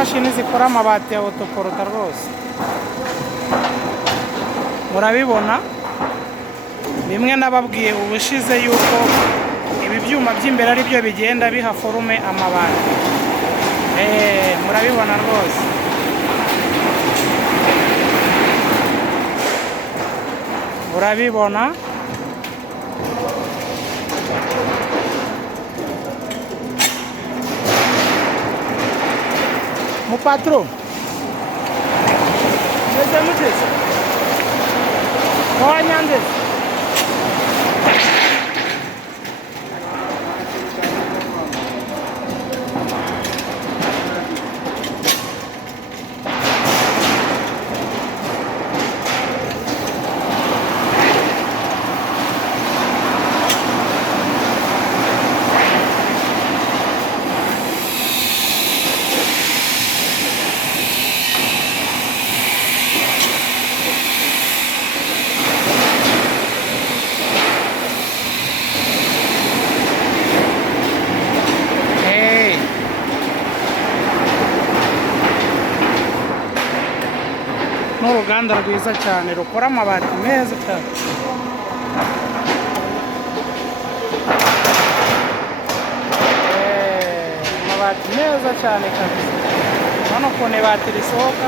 imashini zikora amabati ya otoporota rwose murabibona bimwe nababwiye ubushize yuko ibi byuma by'imbere ari byo bigenda biha forume amabati murabibona rwose murabibona Mupatro meze mutese wanyande n'uruganda rwiza cyane rukora amabati meza cyane amabati meza cyane kabisa hano ukuntu ibati risohoka